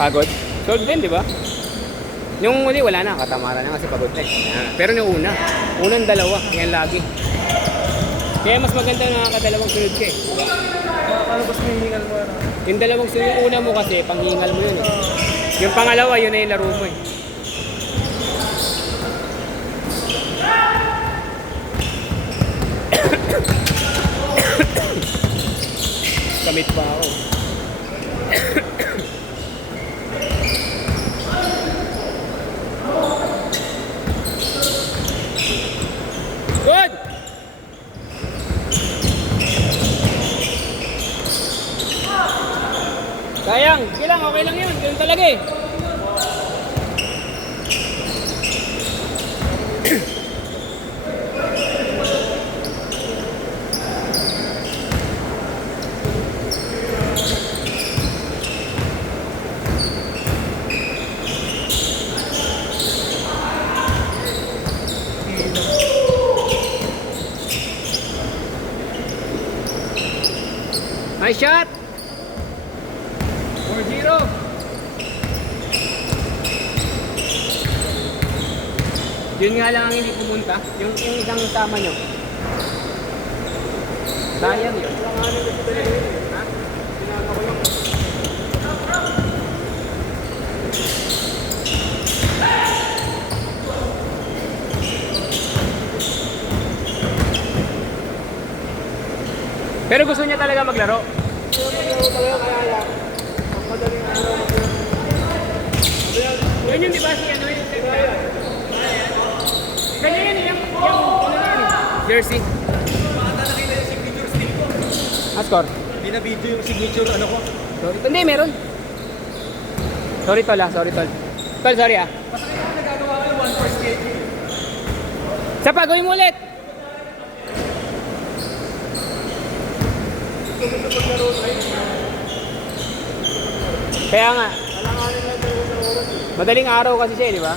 Pagod? Solve din, di ba? Yung uli, wala na. Katamaran na kasi pagod na eh. Pero yung unang dalawa, yan lagi. Kaya mas maganda na nakakadalawang sunod ka eh. Ano ba hinihingal mo ano? Yung dalawang sunod, yung una mo kasi, panghingal mo yun eh. Yung pangalawa, yun na yung laro mo eh. Kamit pa ako. Good! Sayang, sige lang, okay lang yun. Ganun talaga eh. Nice shot! 4-0. Yun nga lang ang hindi pumunta. Yung isang tama nyo. Sayang yun. Ha? Pinaka ko yung... Pero gusto niya talaga maglaro. Yun yung di ba si ano yun? Kanya yan yung jersey. Makata nakita yung signature stick ko. Score? Binabidyo yung signature ano ko. Sorry. Hindi, meron. Sorry tol ah, sorry tol. Tol, sorry ah. Basta kaya nagagawa ko yung 1 skate. Sa pagawin mo ulit. Kaya nga. Madaling araw kasi siya, di ba?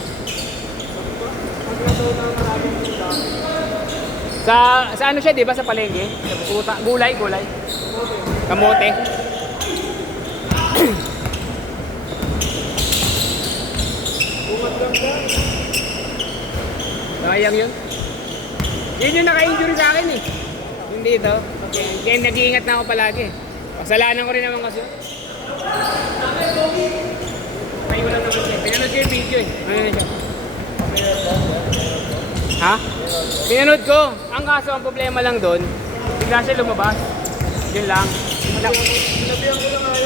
Sa ano siya, di ba? Sa palengke? Sa gulay. Kamote. Sayang yun. Yun yung naka-injury sa akin eh. Yung dito. Kaya nag-iingat na ako palagi. Kasalanan ko rin naman kasi. Kayo lang naman siya. Pinanood ko yung video eh. Ano na siya? Ha? Pinanood ko. Ang kaso, ang problema lang doon, bigla siya lumabas. Yun lang.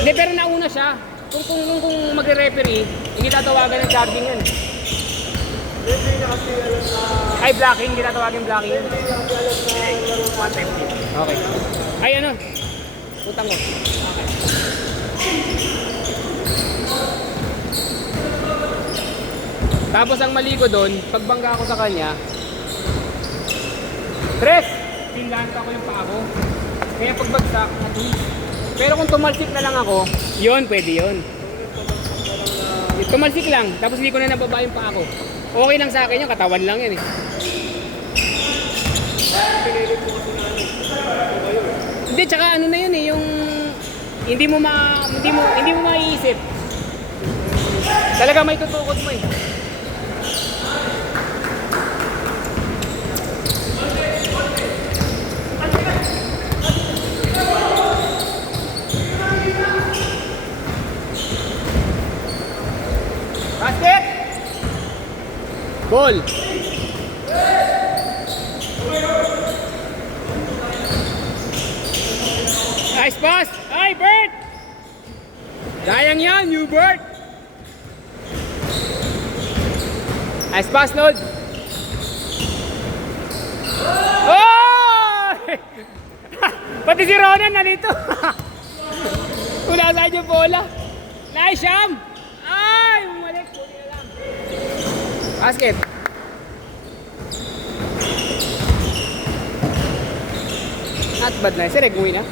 Hindi, pero nauna siya. Kung magre-referee, hindi tatawagan ng charging yan. Ay, blocking. Hindi tatawagin blocking yan. 150. Okay. Ay, ano? Utang mo. Okay. Tapos ang mali ko doon, pagbangga ako sa kanya, pinlanta ko yung paa ko. Kaya pagbagsak, at-twist. Pero kung tumalsik na lang ako, yun, pwede yun. Tumalsik lang, tapos hindi ko na nababa yung paa ko. Okay lang sa akin yun, katawan lang yan eh. Hindi, tsaka ano na yun eh, yung hindi mo maiisip. Talaga may tutukod mo eh. Basket! Ball! Nice pass! Ay, Bert! Sayang yan, you Bert! Nice pass, Lord! Oh! Pati si Ronan nalito! Wala saan yung bola! Nice, Sham! Ay! Bumalik! Kunin na lang! Basket! Not bad na. Si Reg, umuwi na?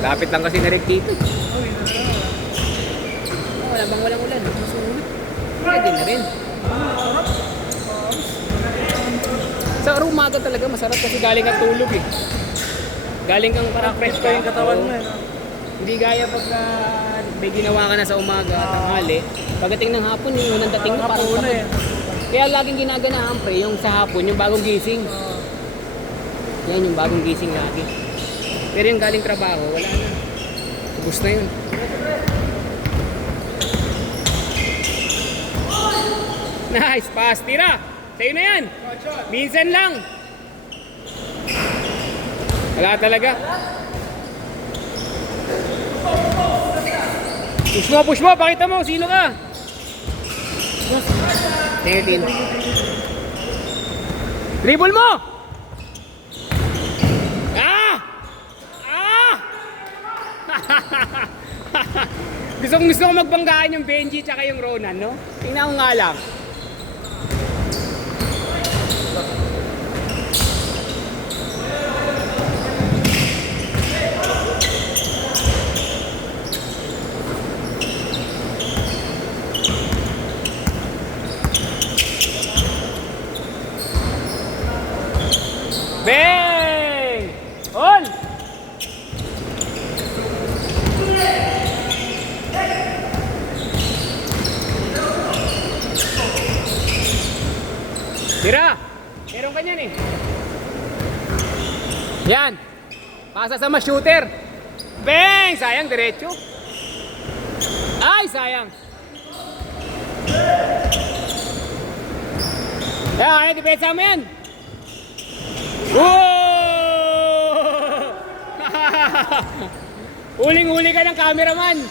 Lapit lang kasi na Reg dito. Walang ulan. Masulit. Pwede na rin. Sa umaga talaga masarap kasi galing kang tulog eh. Galing kang parang fresh Yung katawan mo eh. Hindi gaya pagka may ginawa ka na sa umaga, tanghali. Pagdating ng hapon, yung unang dating mo parang Hapon na eh. Kaya laging ginaganahan pre, yung sa hapon, yung bagong gising. Yan yung bagong gising lagi. Pero yung galing trabaho, wala na. Ubus na yun. Nice pass, tira. Sa'yo na yan. Minsan lang. Wala talaga. Push mo, pakita mo, sino ka? Tingin. Dribble mo! Ah! Ah! gusto ko magbanggaan yung Benji tsaka yung Ronan, no? Tingnan ko nga lang. Bang! On! Tira! Meron ka niyan eh. Yan. Pasa sa mas shooter. Bang! Sayang, diretso. Ay, sayang. Ay, depensa mo yan. Huling-huli ka ng cameraman.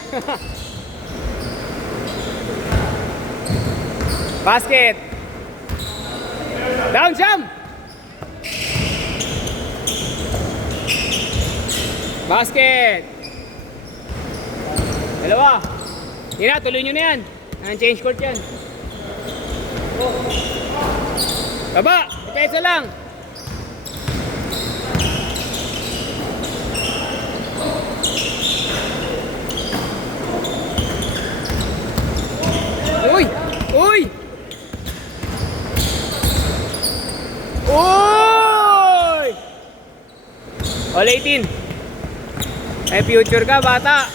Basket. Down jump. Basket. Dalawa. Yan na, tuloy nyo na yan. Change court yan. Baba, depensa lang. Uy! Uy! Uy! All 18. May future ka, bata.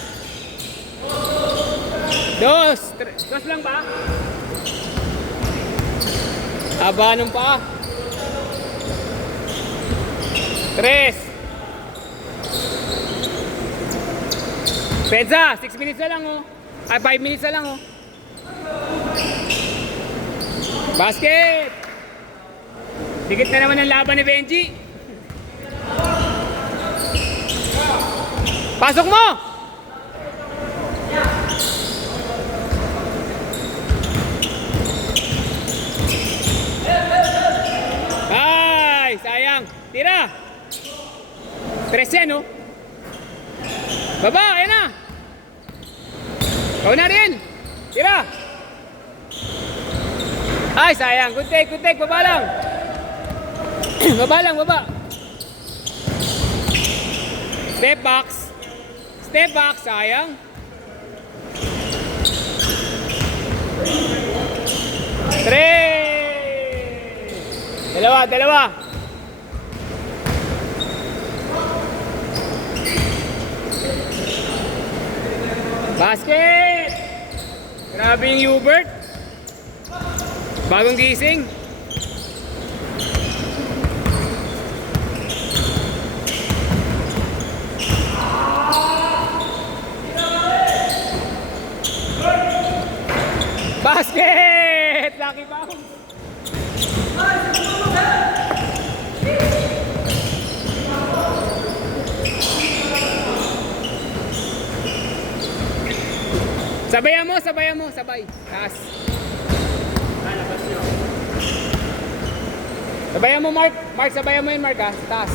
Dos lang ba? Haba nung pa. 3. Pedza, 6 minutes na lang oh. Ay, 5 minutes na lang oh. Basket! Dikit na naman ang laban ni Benji. Pasok mo! Ay, sayang. Tira! 3 yan, no? Baba, ayan na! Ikaw na rin! Tira! Ay, sayang. Good take. Baba lang. Baba. Step back, sayang. 3. Dalawa. Basket! Grabe yung Hubert. Bagong gising. Basket! Lucky bounce. Sabayan mo. Taas. Sabayan mo, Mark. Sabayan mo yun, Mark, ha? Taas.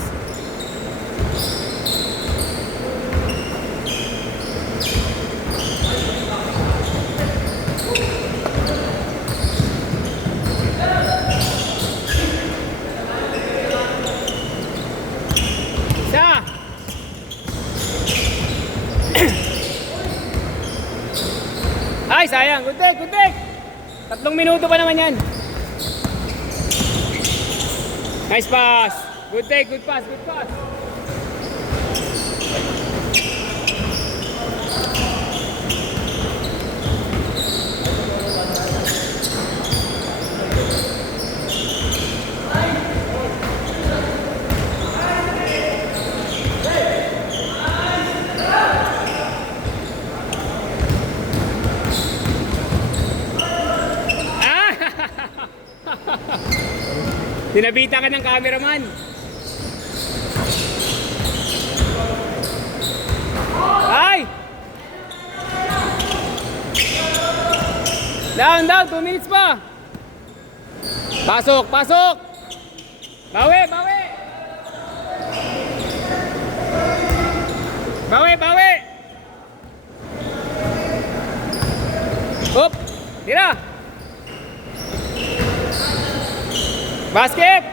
Isa. Ay, sayang. Good take. 3 minuto pa naman yan. Nice pass. Good pass. Dinabita ka ng cameraman. Ay! Down, 2 minutes pa. Pasok, pasok. Bawi, bawi. Bawi, bawi. Up, tira. Basket.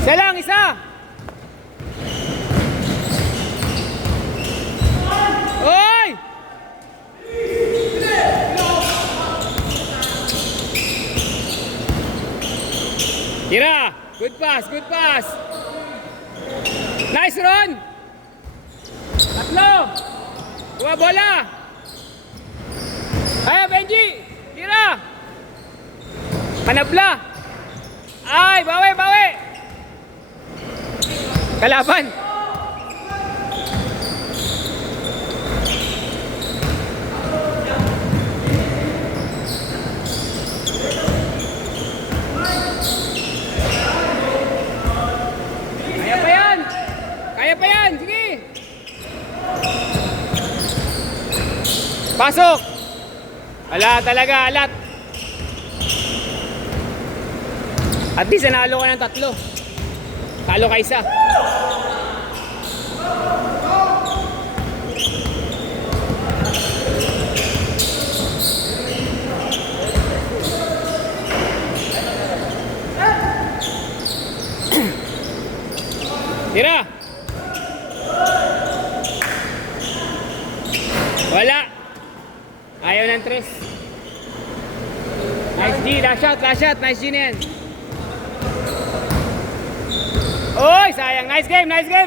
Isa lang, isa. Oy! Tira. Good pass, good pass. Nice run. Tatlo. Kuha bola. Ay, Benji. Tira. Panabla. Ay, bawi, bawi. Kalaban. Kaya pa yan. Kaya pa yan. Sige. Pasok. Ala talaga, alat. At least nanalo ka ng 3. Talo ka isa. Tira. Wala. Ayaw ng 3. Nice G, last shot, last shot. Nice G na yan. Oy, sayang. Nice game, nice game.